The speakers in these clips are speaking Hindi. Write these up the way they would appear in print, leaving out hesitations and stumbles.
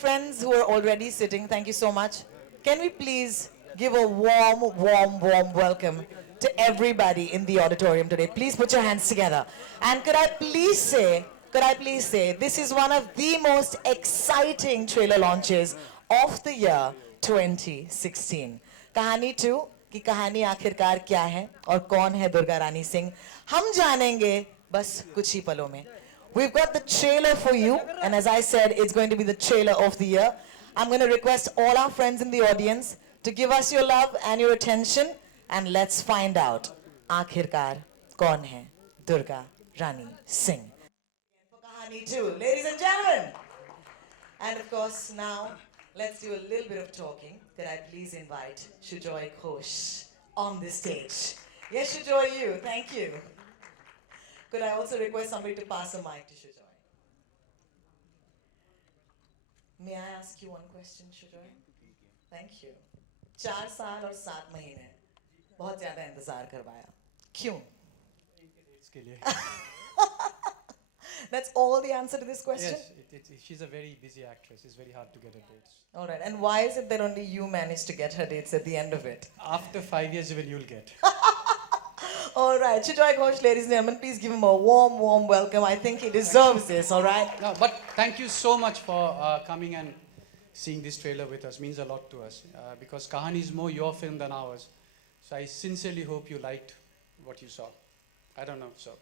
friends who are already sitting, thank you so much. Can we please give a warm welcome to everybody in the auditorium today? Please put your hands together. And could I please say, this is one of the most exciting trailer launches of the year 2016. कहानी 2 की कहानी आखिरकार क्या है और कौन है दुर्गा रानी सिंह, हम जानेंगे बस कुछ ही पलों में. We've got the trailer for you, and as I said, it's going to be the trailer of the year. I'm going to request all our friends in the audience to give us your love and your attention, and let's find out, आखिरकार कौन है दुर्गा रानी Singh. For Kahani 2, ladies and gentlemen. And of course, now let's do a little bit of talking. Could I please invite Shujoy Ghosh on the stage? Yes, Shujoy, you. Thank you. Could I also request somebody to pass a mic to Shujoy? May I ask you one question, Shujoy? Thank you. 4 साल और 7 महीने बहुत ज़्यादा इंतज़ार करवाया. क्यों? इसके लिए. That's all the answer to this question? Yes, she's a very busy actress. It's very hard to get her dates. All right. And why is it that only you managed to get her dates at the end of it? After 5 years, you'll get. All right. Shujoy Ghosh, ladies and gentlemen, please give him a warm welcome. I think he deserves this, all right? No, but thank you so much for coming and seeing this trailer with us. Means a lot to us. Because Kahani is more your film than ours. So I sincerely hope you liked what you saw. I don't know, so.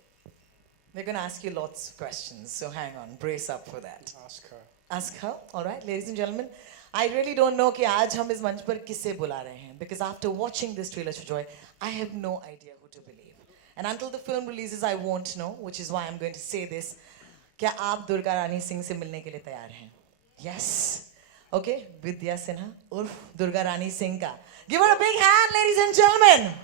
We're going to ask you lots of questions, so hang on, brace up for that. Ask her. Ask her, all right, ladies and gentlemen. I really don't know कि आज हम इस मंच पर किसे बुला रहे हैं, because after watching this trailer, Shujoy, I have no idea who to believe. And until the film releases, I won't know, which is why I'm going to say this. क्या आप दुर्गा रानी सिंह से मिलने के लिए तैयार हैं? Yes. Okay, Vidya Sinha उर्फ दुर्गा रानी सिंह का. Give her a big hand, ladies and gentlemen.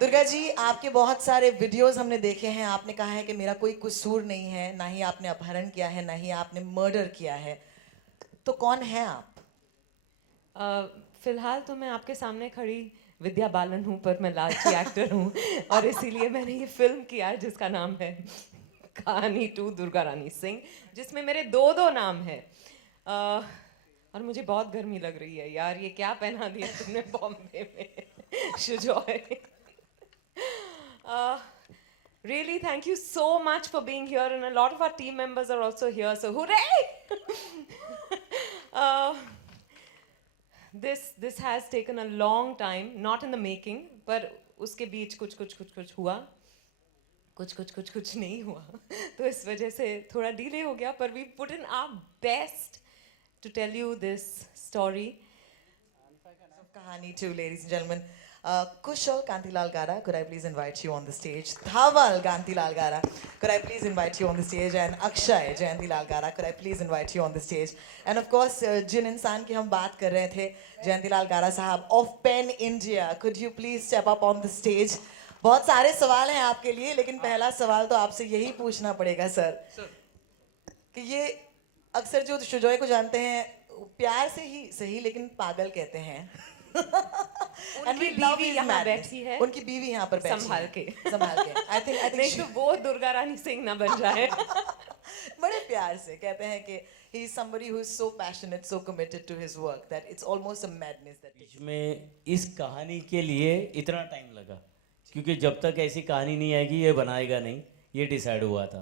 Durga ji, आपके बहुत सारे वीडियोस हमने देखे हैं. आपने कहा है कि मेरा कोई कसूर नहीं है, ना ही आपने अपहरण किया है, ना ही आपने मर्डर किया है. तो कौन है आप? फिलहाल तो मैं आपके सामने खड़ी विद्या बालन हूँ, पर मैं लालची एक्टर हूँ और इसीलिए मैंने ये फिल्म किया जिसका नाम है कहानी 2 दुर्गा रानी सिंह, जिसमें मेरे दो नाम हैं. और मुझे बहुत गर्मी लग रही है यार. ये क्या पहना दिया तुमने बॉम्बे में शुजॉय. Really, thank you so much for being here, and a lot of our team members are also here, so hooray! This has taken a long time, not in the making, पर उसके बीच कुछ हुआ, कुछ नहीं हुआ, तो इस वजह से थोड़ा delay हो गया, पर we put in our best to tell you this story. Kahani 2, ladies and gentlemen. Kushal Kantilal Gara, could I please invite you on the stage? Dhawal Kantilal Gara, could I please invite you on the stage? And Akshay Jayantilal Gara, could I please invite you on the stage? And of course, जिन इंसान की हम बात कर रहे थे, जयंतीलाल गारा साहब of Pen India, could you please step up on the stage? बहुत सारे सवाल हैं आपके लिए, लेकिन पहला सवाल तो आपसे यही पूछना पड़ेगा सर, कि ये अक्सर जो शुजॉय को जानते हैं प्यार से ही सही, लेकिन पागल कहते हैं. उनकी बीवी यहाँ बैठी है, उनकी बीवी यहाँ पर बैठी संभाल के. I think नहीं तो वो दुर्गा रानी सिंह ना बन जाए. बड़े प्यार से कहते हैं कि he is somebody who is so passionate, so committed to his work that it's almost a madness that इसमें इस कहानी के लिए इतना टाइम लगा, क्योंकि जब तक ऐसी कहानी नहीं आएगी ये बनाएगा नहीं, ये डिसाइड हुआ था.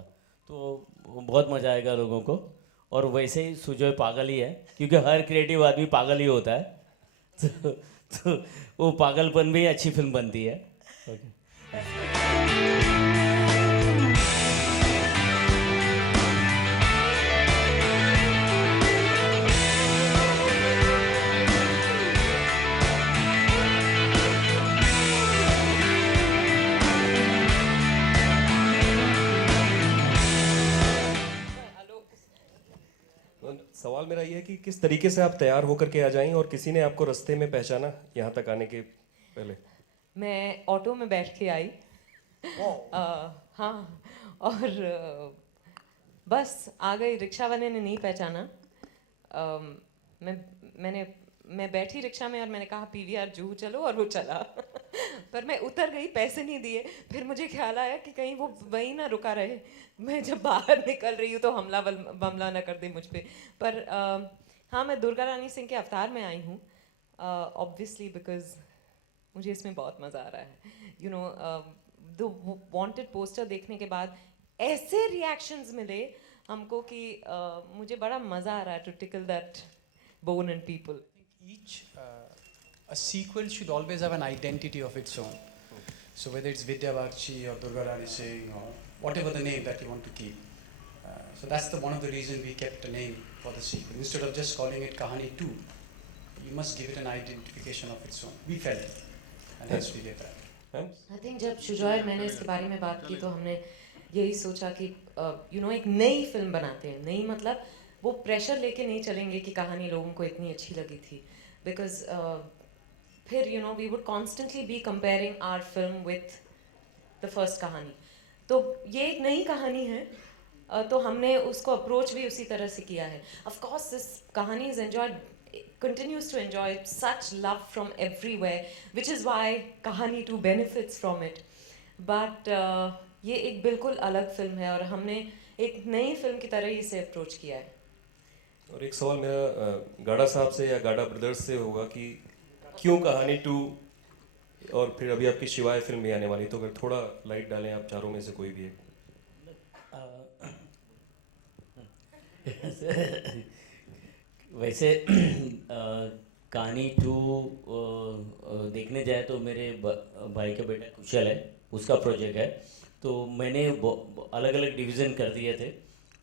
तो बहुत मज़ा आएगा लोगों को. और वैसे ही सुजॉय पागल ही है, क्योंकि हर क्रिएटिव आदमी पागल ही होता है. तो वो पागलपन भी अच्छी फिल्म बनती है. सवाल मेरा ये है कि किस तरीके से आप तैयार होकर के आ जाएं और किसी ने आपको रास्ते में पहचाना यहाँ तक आने के पहले? मैं ऑटो में बैठ के आई. हाँ, और बस आ गई. रिक्शा वाले ने नहीं पहचाना. मैं बैठी रिक्शा में और मैंने कहा पीवीआर जूहू चलो, और वो चला. पर मैं उतर गई, पैसे नहीं दिए। फिर मुझे ख्याल आया कि कहीं वो वहीं ना रुका रहे, मैं जब बाहर निकल रही हूँ तो बमला ना कर दे मुझ पे। पर हाँ, मैं दुर्गा रानी सिंह के अवतार में आई हूँ, ऑब्वियसली बिकॉज मुझे इसमें बहुत मज़ा आ रहा है। You know, the wanted poster देखने के बाद ऐसे रिएक्शंस मिले हमको कि मुझे बड़ा मज़ा आ रहा है to tickle that bone in people. Each a sequel should always have an identity of its own. So whether it's Vidya Bakshi or Durga Rani Singh or whatever the name that you want to keep. So that's one of the reasons we kept a name for the sequel. Instead of just calling it Kahani 2, you must give it an identification of its own. We felt, and hence we did that. I think जब शुजा और मैंने इसके बारे में बात की तो हमने यही सोचा कि यू नो एक नई फिल्म बनाते हैं। नई मतलब वो प्रेशर लेके नहीं चलेंगे कि कहानी लोगों को इतनी अच्छी लगी थी, बिकॉज फिर you know we would constantly be comparing our film with the first Kahaani. तो ये एक नई कहानी है, तो हमने उसको अप्रोच भी उसी तरह से किया है। ऑफ कोर्स दिस कहानी is enjoyed, continues to enjoy such love from everywhere, which is why Kahani 2 benefits from it. But ये एक बिल्कुल अलग फिल्म है और हमने एक नई फिल्म की तरह ही इसे अप्रोच किया है। और एक सवाल मेरा गाड़ा साहब से या गाड़ा ब्रदर्स से होगा कि क्यों कहानी 2, और फिर अभी आपकी शिवाय फिल्म भी आने वाली, तो अगर थोड़ा लाइट डालें आप चारों में से कोई भी एक। वैसे कहानी 2 देखने जाए तो मेरे भाई का बेटा कुशल है, उसका प्रोजेक्ट है। तो मैंने अलग अलग डिवीज़न कर दिए थे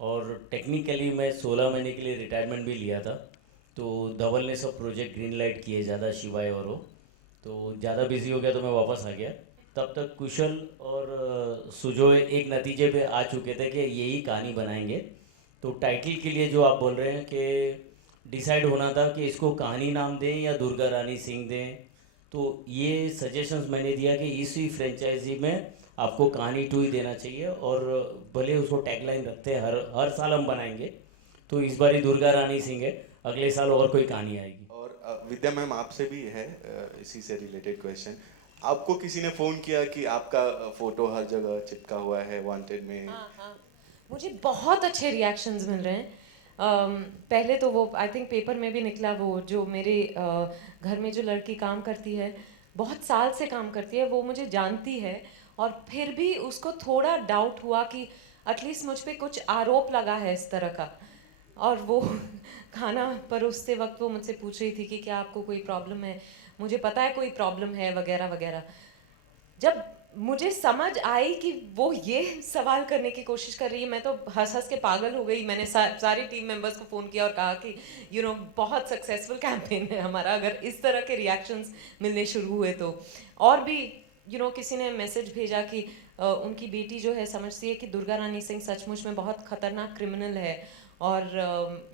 और टेक्निकली मैं 16 महीने के लिए रिटायरमेंट भी लिया था। तो धवल ने सब प्रोजेक्ट ग्रीन लाइट किए ज़्यादा, शिवाय और वो तो ज़्यादा बिजी हो गया तो मैं वापस आ गया। तब तक कुशल और सुजोय एक नतीजे पे आ चुके थे कि यही कहानी बनाएंगे। तो टाइटल के लिए जो आप बोल रहे हैं कि डिसाइड होना था कि इसको कहानी नाम दें या दुर्गा रानी सिंह दें, तो ये सजेशंस मैंने दिया कि इसी फ्रेंचाइजी में आपको कहानी 2 ही देना चाहिए और भले उसको टैगलाइन रखते हैं हर साल हम बनाएंगे। तो इस बार ही दुर्गा रानी सिंह है, अगले साल और कोई कहानी आएगी। और विद्या मैम आपसे भी है इसी से रिलेटेड क्वेश्चन। आपको किसी ने फ़ोन किया कि आपका फ़ोटो हर जगह चिपका हुआ है वांटेड में? हाँ, मुझे बहुत अच्छे रिएक्शंस मिल रहे हैं। पहले तो वो आई थिंक पेपर में भी निकला, वो जो मेरे घर में जो लड़की काम करती है, बहुत साल से काम करती है, वो मुझे जानती है और फिर भी उसको थोड़ा डाउट हुआ कि एटलीस्ट मुझ पे कुछ आरोप लगा है इस तरह का। और वो खाना परोसते वक्त वो मुझसे पूछ रही थी कि क्या आपको कोई प्रॉब्लम है, मुझे पता है कोई प्रॉब्लम है वगैरह वगैरह। जब मुझे समझ आई कि वो ये सवाल करने की कोशिश कर रही है, मैं तो हंस हंस के पागल हो गई। मैंने सारी टीम मेंबर्स को फ़ोन किया और कहा कि यू नो बहुत सक्सेसफुल कैंपेन है हमारा, अगर इस तरह के रिएक्शंस मिलने शुरू हुए तो। और भी यू नो किसी ने मैसेज भेजा कि उनकी बेटी जो है समझती है कि दुर्गा रानी सिंह सचमुच में बहुत खतरनाक क्रिमिनल है और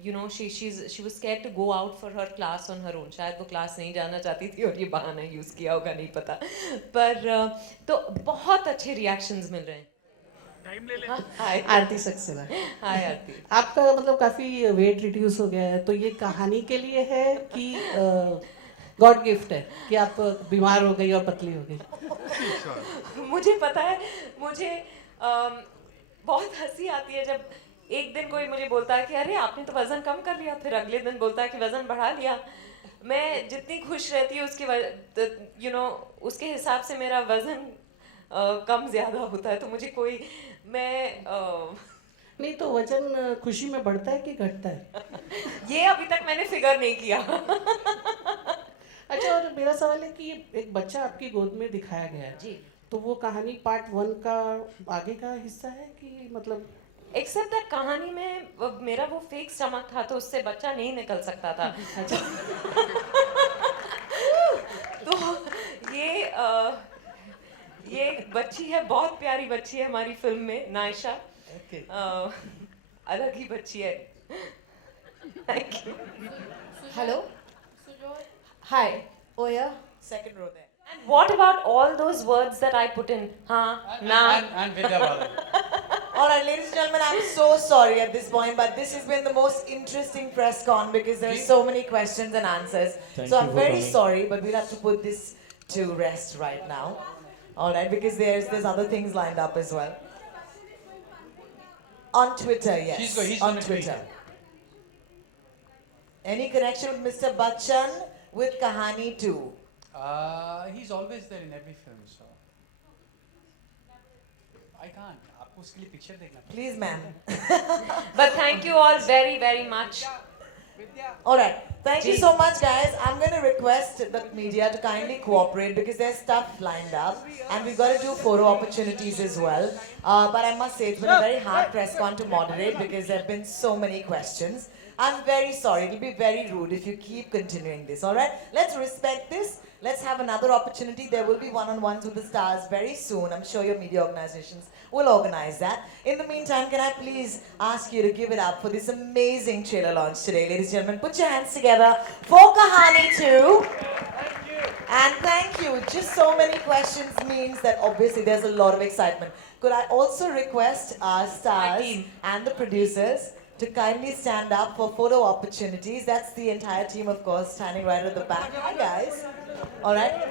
you know she was scared to go out for her class on her own. शायद वो क्लास नहीं जाना चाहती थी और ये बहाना यूज़ किया होगा, नहीं पता। पर तो बहुत अच्छे रिएक्शंस मिल रहे हैं। हाय आरती सक्सेना। हाय आरती। आपका मतलब काफी वेट रिड्यूस हो गया है, तो ये कहानी के लिए है कि गॉड गिफ्ट है कि आप बीमार हो गई और पतली हो गई? मुझे पता है, मुझे बहुत हंसी आती है जब एक दिन कोई मुझे बोलता है कि अरे आपने तो वज़न कम कर लिया, फिर अगले दिन बोलता है कि वज़न बढ़ा लिया। मैं जितनी खुश रहती हूँ उसके यू नो उसके हिसाब से मेरा वज़न कम ज़्यादा होता है। तो मुझे कोई नहीं तो वजन खुशी में बढ़ता है कि घटता है? ये अभी तक मैंने फिगर नहीं किया। अच्छा, और मेरा सवाल है कि एक बच्चा आपकी गोद में दिखाया गया है जी, तो वो कहानी पार्ट 1 का आगे का हिस्सा है कि मतलब? एक्सेप्ट दैट कहानी में मेरा वो फेक स्टमक था तो उससे बच्चा नहीं निकल सकता था। तो ये एक बच्ची है, बहुत प्यारी बच्ची है हमारी फिल्म में, नायशा। अलग ही बच्ची है। Thank you. Hello? Hi. Oh yeah? Second row there. And what about all those words that I put in? हाँ, ना। And Vidya Balan. All right, ladies and gentlemen, I'm so sorry at this point, but this has been the most interesting press con because there are so many questions and answers. Thank So you I'm for very coming. sorry, but we'll have to put this to rest right now. All right, because there's other things lined up as well. On Twitter, yes. He's on gonna tweet. Twitter. Any connection with Mr. Bachchan with Kahani 2? He's always there in every film, so I can't. आपको उसके लिए picture देखना पड़ेगा. Please, ma'am. But thank you all very, very much. All right. Thank you so much, guys. I'm going to request the media to kindly cooperate because there's stuff lined up and we've got to do photo opportunities as well. But I must say, it's been a very hard press con to moderate because there have been so many questions. I'm very sorry. It'll be very rude if you keep continuing this, all right? Let's respect this. Let's have another opportunity. There will be one-on-ones with the stars very soon. I'm sure your media organizations will organize that. In the meantime, can I please ask you to give it up for this amazing trailer launch today. Ladies and gentlemen, put your hands together for Kahani 2. And thank you. Just so many questions means that obviously there's a lot of excitement. Could I also request our stars and the producers to kindly stand up for photo opportunities? That's the entire team, of course, standing right at the back. Hi, guys. All right.